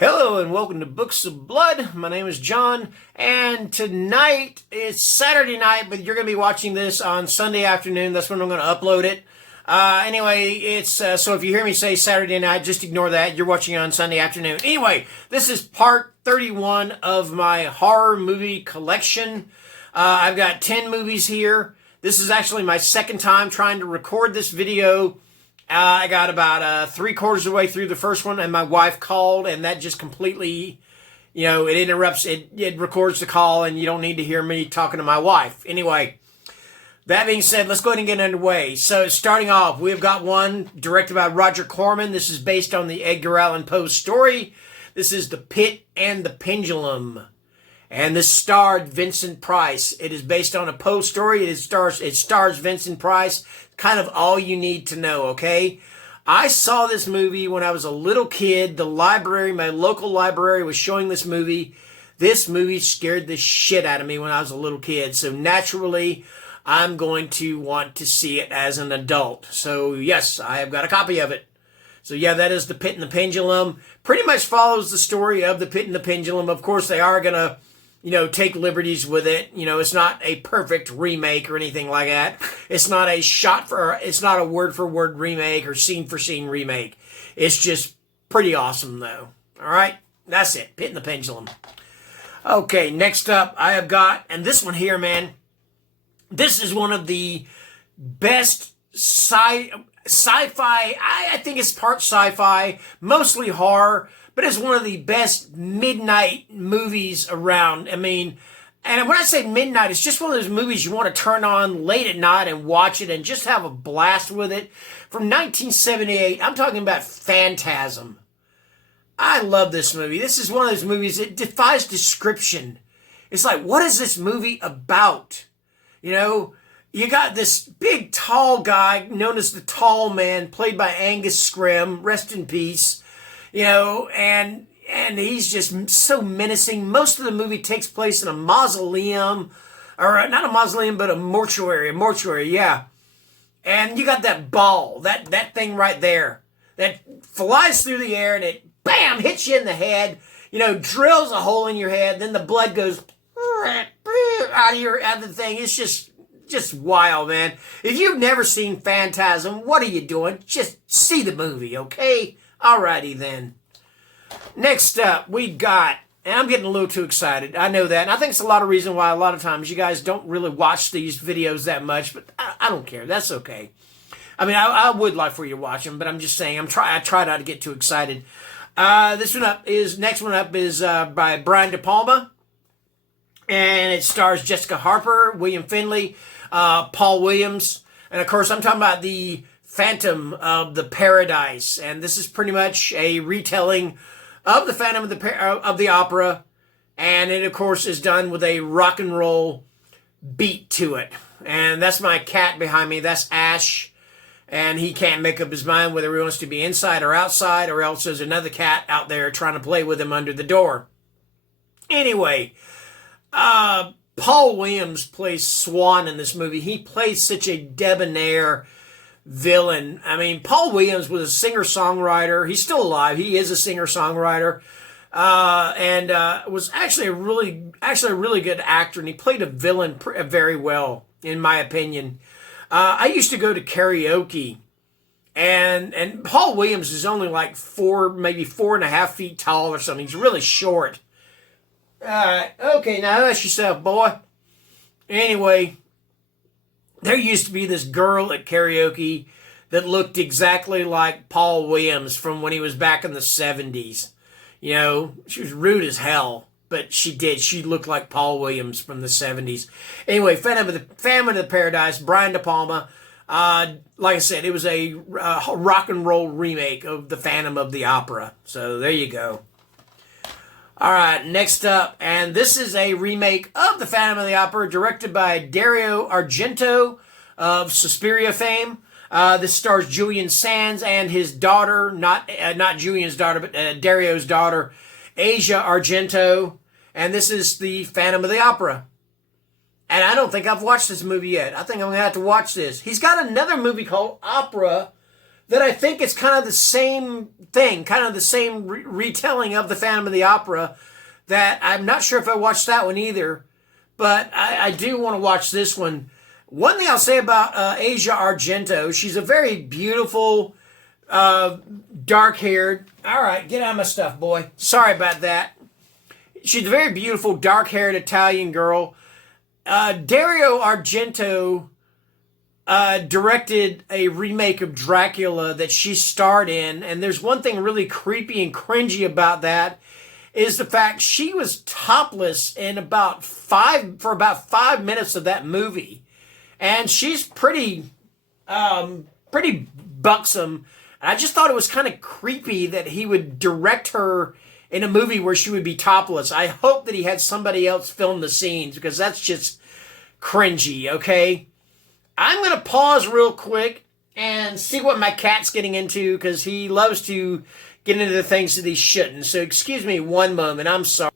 Hello and welcome to Books of Blood. My name is John, and tonight it's Saturday night, but you're going to be watching this on Sunday afternoon. That's when I'm going to upload it. Anyway, it's so if you hear me say Saturday night, just ignore that. You're watching it on Sunday afternoon. Anyway, this is part 31 of my horror movie collection. I've got 10 movies here. This is actually my second time trying to record this video. I got about 3/4 of the way through the first one, and my wife called, and that just completely, it interrupts, it records the call, and you don't need to hear me talking to my wife. Anyway, that being said, let's go ahead and get underway. So, starting off, we've got one directed by Roger Corman. This is based on the Edgar Allan Poe story. This is The Pit and the Pendulum. And this starred Vincent Price. It is based on a Poe story. It stars Vincent Price. Kind of all you need to know, okay? I saw this movie when I was a little kid. The library, my local library, was showing this movie. This movie scared the shit out of me when I was a little kid. So naturally, I'm going to want to see it as an adult. So yes, I have got a copy of it. So yeah, that is The Pit and the Pendulum. Pretty much follows the story of The Pit and the Pendulum. Of course, they are going to take liberties with it. It's not a perfect remake or anything like that. It's not a word for word remake or scene for scene remake. It's just pretty awesome though. All right, that's it. Pit and the Pendulum. Okay, next up I have got, and this one here, man, this is one of the best sci-fi. I think it's part sci-fi, mostly horror, but it's one of the best midnight movies around. I mean, and when I say midnight, it's just one of those movies you want to turn on late at night and watch it and just have a blast with it. From 1978, I'm talking about Phantasm. I love this movie. This is one of those movies that defies description. It's like, what is this movie about? You got this big, tall guy known as the Tall Man, played by Angus Scrimm, rest in peace. And he's just so menacing. Most of the movie takes place in a mausoleum, or not a mausoleum, but a mortuary, yeah. And you got that ball, that thing right there, that flies through the air and it, bam, hits you in the head, drills a hole in your head, then the blood goes out of the thing. It's just wild, man. If you've never seen Phantasm, what are you doing? Just see the movie, okay? Alrighty then. Next up, we got, and I'm getting a little too excited. I know that. And I think it's a lot of reason why a lot of times you guys don't really watch these videos that much, but I don't care. That's okay. I mean, I would like for you to watch them, but I'm just saying, I try not to get too excited. Next one up is by Brian De Palma, and it stars Jessica Harper, William Finley, Paul Williams, and of course, I'm talking about the Phantom of the Paradise, and this is pretty much a retelling of the Phantom of the Opera, and it of course is done with a rock and roll beat to it. And that's my cat behind me. That's Ash, and he can't make up his mind whether he wants to be inside or outside, or else there's another cat out there trying to play with him under the door. Anyway, Paul Williams plays Swan in this movie. He plays such a debonair villain. I mean, Paul Williams was a singer-songwriter. He's still alive. He is a singer-songwriter, and was actually a really good actor. And he played a villain very well, in my opinion. I used to go to karaoke, and Paul Williams is only like maybe 4.5 feet tall or something. He's really short. Okay, now hush yourself, boy. Anyway, there used to be this girl at karaoke that looked exactly like Paul Williams from when he was back in the 70s. She was rude as hell, but she looked like Paul Williams from the 70s. Anyway, Phantom of the Paradise, Brian De Palma. Like I said, it was a rock and roll remake of the Phantom of the Opera. So there you go. All right, next up, and this is a remake of The Phantom of the Opera, directed by Dario Argento of Suspiria fame. This stars Julian Sands and his daughter, not Julian's daughter, but Dario's daughter, Asia Argento, and this is The Phantom of the Opera. And I don't think I've watched this movie yet. I think I'm going to have to watch this. He's got another movie called Opera that I think it's kind of the same thing, kind of the same retelling of the Phantom of the Opera, that I'm not sure if I watched that one either, but I do want to watch this one. One thing I'll say about Asia Argento, she's a very beautiful, dark-haired... All right, get out of my stuff, boy. Sorry about that. She's a very beautiful, dark-haired Italian girl. Dario Argento directed a remake of Dracula that she starred in, and there's one thing really creepy and cringy about that, is the fact she was topless in about 5 minutes of that movie. And she's pretty buxom. And I just thought it was kind of creepy that he would direct her in a movie where she would be topless. I hope that he had somebody else film the scenes, because that's just cringy, okay? I'm going to pause real quick and see what my cat's getting into, because he loves to get into the things that he shouldn't. So excuse me one moment. I'm sorry.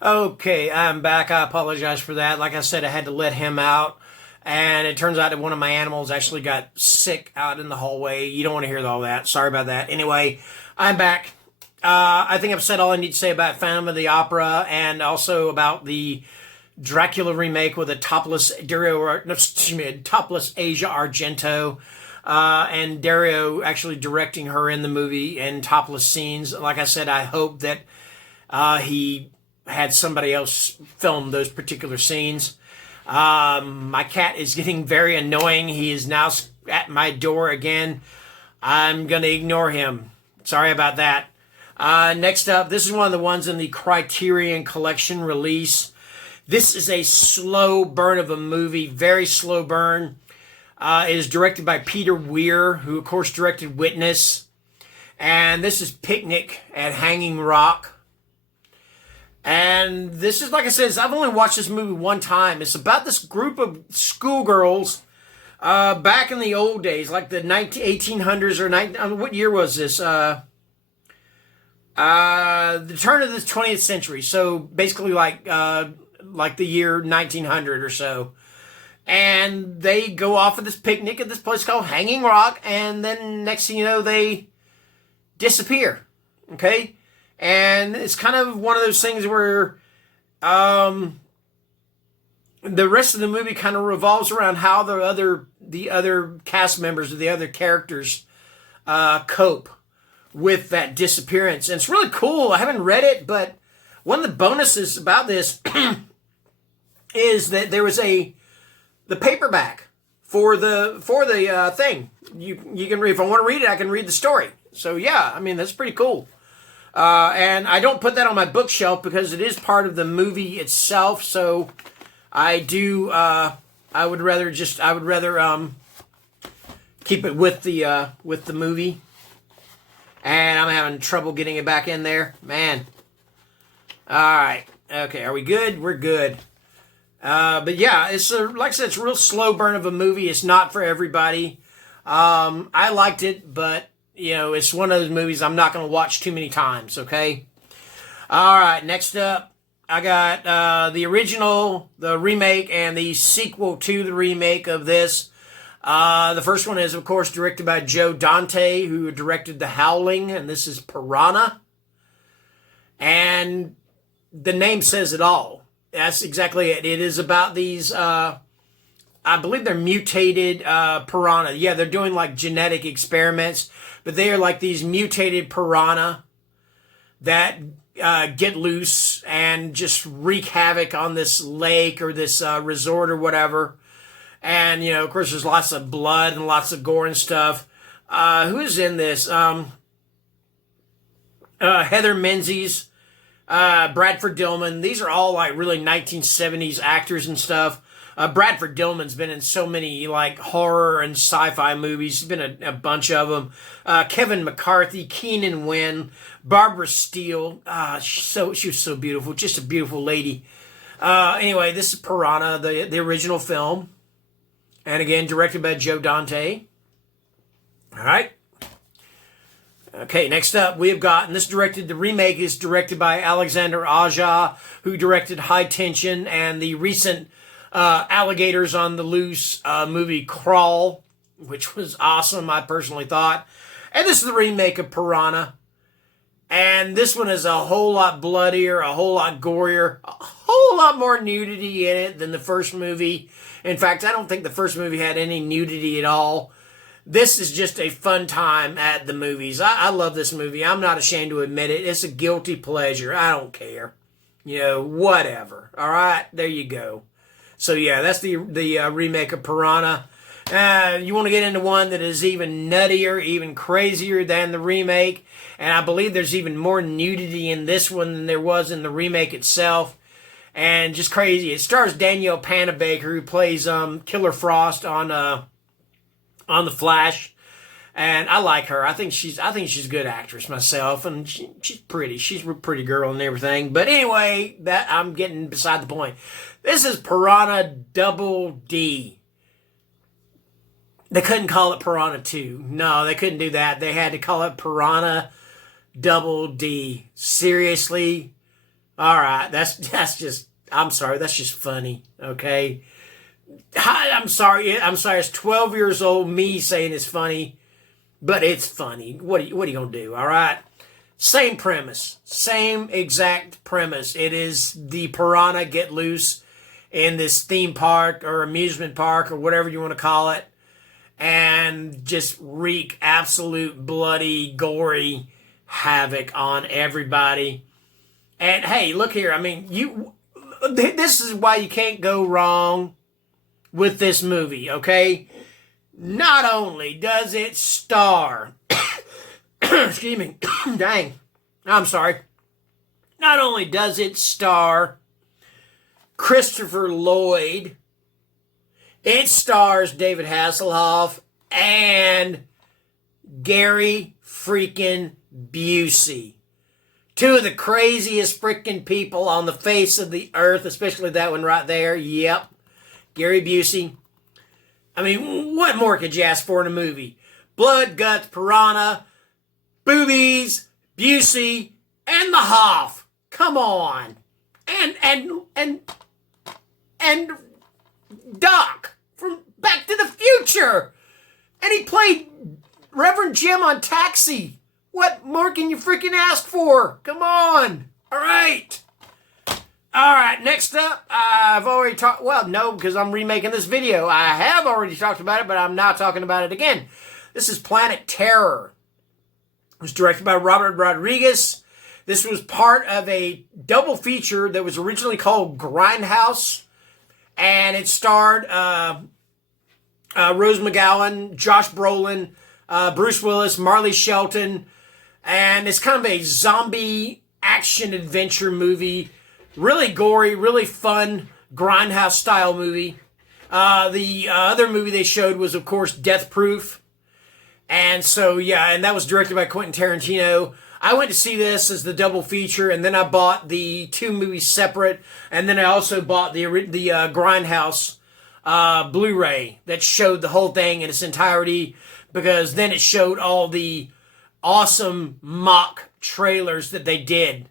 Okay, I'm back. I apologize for that. Like I said, I had to let him out. And it turns out that one of my animals actually got sick out in the hallway. You don't want to hear all that. Sorry about that. Anyway, I'm back. I think I've said all I need to say about Phantom of the Opera, and also about the Dracula remake with a topless topless Asia Argento, and Dario actually directing her in the movie in topless scenes. Like I said, I hope that he had somebody else film those particular scenes. My cat is getting very annoying. He is now at my door again. I'm going to ignore him. Sorry about that. Next up, this is one of the ones in the Criterion Collection release. This is a slow burn of a movie, very slow burn. It is directed by Peter Weir, who of course directed Witness. And this is Picnic at Hanging Rock. And this is, like I said, I've only watched this movie one time. It's about this group of schoolgirls back in the old days, like the 1800s or what year was this? The turn of the 20th century. So basically like the year 1900 or so. And they go off at this picnic at this place called Hanging Rock, and then next thing you know, they disappear. Okay? And it's kind of one of those things where the rest of the movie kind of revolves around how the other cast members or the other characters cope with that disappearance. And it's really cool. I haven't read it, but one of the bonuses about this is that there was the paperback for the thing. You can read, if I want to read it, I can read the story. So yeah, I mean, that's pretty cool. And I don't put that on my bookshelf because it is part of the movie itself. So I do. I would rather keep it with the movie. And I'm having trouble getting it back in there, man. All right. Okay. Are we good? We're good. But yeah, it's like I said, it's a real slow burn of a movie. It's not for everybody. I liked it, but you know, it's one of those movies I'm not going to watch too many times, okay? All right, next up, I got the original, the remake, and the sequel to the remake of this. The first one is, of course, directed by Joe Dante, who directed The Howling, and this is Piranha. And the name says it all. That's exactly it. It is about these... I believe they're mutated piranha. Yeah, they're doing like genetic experiments, but they are like these mutated piranha that get loose and just wreak havoc on this lake or this resort or whatever. And, you know, of course, there's lots of blood and lots of gore and stuff. Who's in this? Heather Menzies, Bradford Dillman. These are all like really 1970s actors and stuff. Bradford Dillman's been in so many like horror and sci-fi movies. He's been a bunch of them. Kevin McCarthy, Keenan Wynn, Barbara Steele. She was so beautiful, just a beautiful lady. Anyway, this is Piranha, the original film, and again directed by Joe Dante. All right. Okay, next up we've got, and the remake is directed by Alexander Aja, who directed High Tension and the recent Alligators on the Loose movie Crawl. which was awesome, I personally thought. And this is the remake of Piranha. And this one is a whole lot bloodier, a whole lot gorier, a whole lot more nudity in it than the first movie. In fact, I don't think the first movie had any nudity at all. This is just a fun time at the movies. I love this movie. I'm not ashamed to admit it. It's a guilty pleasure. I don't care. Whatever. All right, there you go. So yeah, that's the remake of Piranha. You want to get into one that is even nuttier, even crazier than the remake. And I believe there's even more nudity in this one than there was in the remake itself. And just crazy. It stars Danielle Panabaker, who plays Killer Frost on The Flash. And I like her. I think she's a good actress myself. And she's pretty. She's a pretty girl and everything. But anyway, that I'm getting beside the point. This is Piranha Double D. They couldn't call it Piranha 2. No, they couldn't do that. They had to call it Piranha Double D. Seriously? All right, that's just, I'm sorry, that's just funny, okay? I'm sorry, it's 12 years old me saying it's funny, but it's funny. What are you going to do, all right? Same premise, same exact premise. It is the piranha get loose in this theme park or amusement park or whatever you want to call it, and just wreak absolute bloody, gory havoc on everybody. And hey, look here. I mean, this is why you can't go wrong with this movie, okay? Not only does it star, excuse me, dang, I'm sorry. Not only does it star Christopher Lloyd, it stars David Hasselhoff and Gary freaking Busey. Two of the craziest freaking people on the face of the earth, especially that one right there. Yep, Gary Busey. I mean, what more could you ask for in a movie? Blood, guts, piranha, boobies, Busey, and the Hoff. Come on. And Doc from Back to the Future. And he played Reverend Jim on Taxi. What more can you freaking ask for? Come on. All right. All right, next up, I've already talked, well, no, because I'm remaking this video. I have already talked about it, but I'm not talking about it again. This is Planet Terror. It was directed by Robert Rodriguez. This was part of a double feature that was originally called Grindhouse, and it starred Rose McGowan, Josh Brolin, Bruce Willis, Marley Shelton, and it's kind of a zombie action-adventure movie. Really gory, really fun, Grindhouse-style movie. The other movie they showed was, of course, Death Proof. And so, yeah, and that was directed by Quentin Tarantino. I went to see this as the double feature, and then I bought the two movies separate, and then I also bought the Grindhouse Blu-ray that showed the whole thing in its entirety, because then it showed all the awesome mock trailers that they did.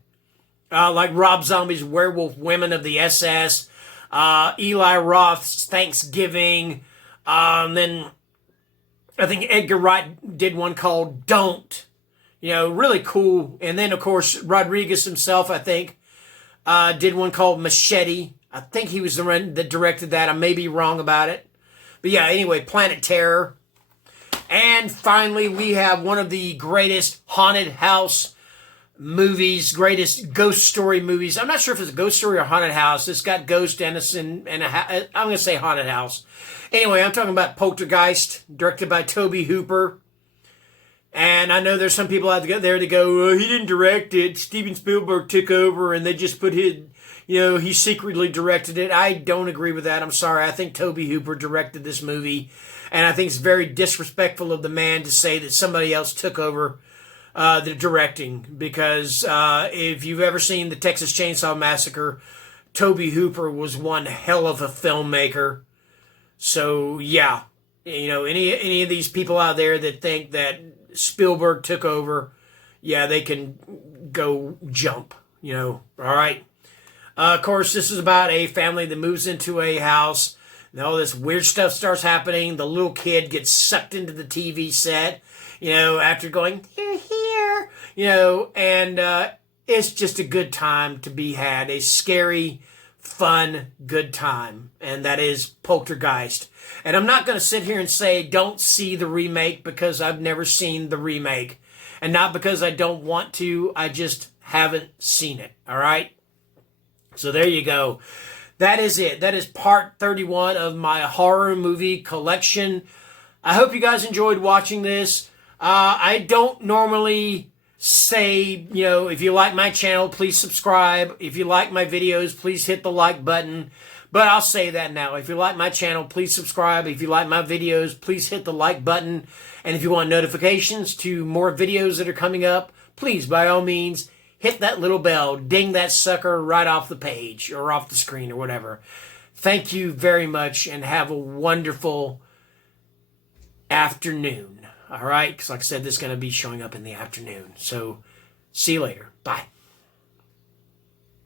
Like Rob Zombie's Werewolf Women of the SS, Eli Roth's Thanksgiving, then I think Edgar Wright did one called Don't. Really cool. And then, of course, Rodriguez himself, I think, did one called Machete. I think he was the one that directed that. I may be wrong about it. But yeah, anyway, Planet Terror. And finally, we have one of the greatest haunted house movies, greatest ghost story movies. I'm not sure if it's a ghost story or haunted house. It's got ghost and I'm going to say haunted house. Anyway, I'm talking about Poltergeist, directed by Tobe Hooper. And I know there's some people out there that go, he didn't direct it. Steven Spielberg took over and they just put his, he secretly directed it. I don't agree with that. I'm sorry. I think Tobe Hooper directed this movie. And I think it's very disrespectful of the man to say that somebody else took over the directing. Because if you've ever seen the Texas Chainsaw Massacre, Tobe Hooper was one hell of a filmmaker. So, yeah. Any of these people out there that think that Spielberg took over, yeah, they can go jump, all right. Of course, this is about a family that moves into a house and all this weird stuff starts happening. The little kid gets sucked into the TV set, after going, "They're here," and it's just a good time to be had. A scary, fun, good time. And that is Poltergeist. And I'm not going to sit here and say don't see the remake because I've never seen the remake. And not because I don't want to, I just haven't seen it. All right? So there you go. That is it. That is part 31 of my horror movie collection. I hope you guys enjoyed watching this. I don't normally say, if you like my channel, please subscribe. If you like my videos, please hit the like button. But I'll say that now. If you like my channel, please subscribe. If you like my videos, please hit the like button. And if you want notifications to more videos that are coming up, please, by all means, hit that little bell. Ding that sucker right off the page or off the screen or whatever. Thank you very much and have a wonderful afternoon. All right? Because like I said, this is going to be showing up in the afternoon. So see you later. Bye.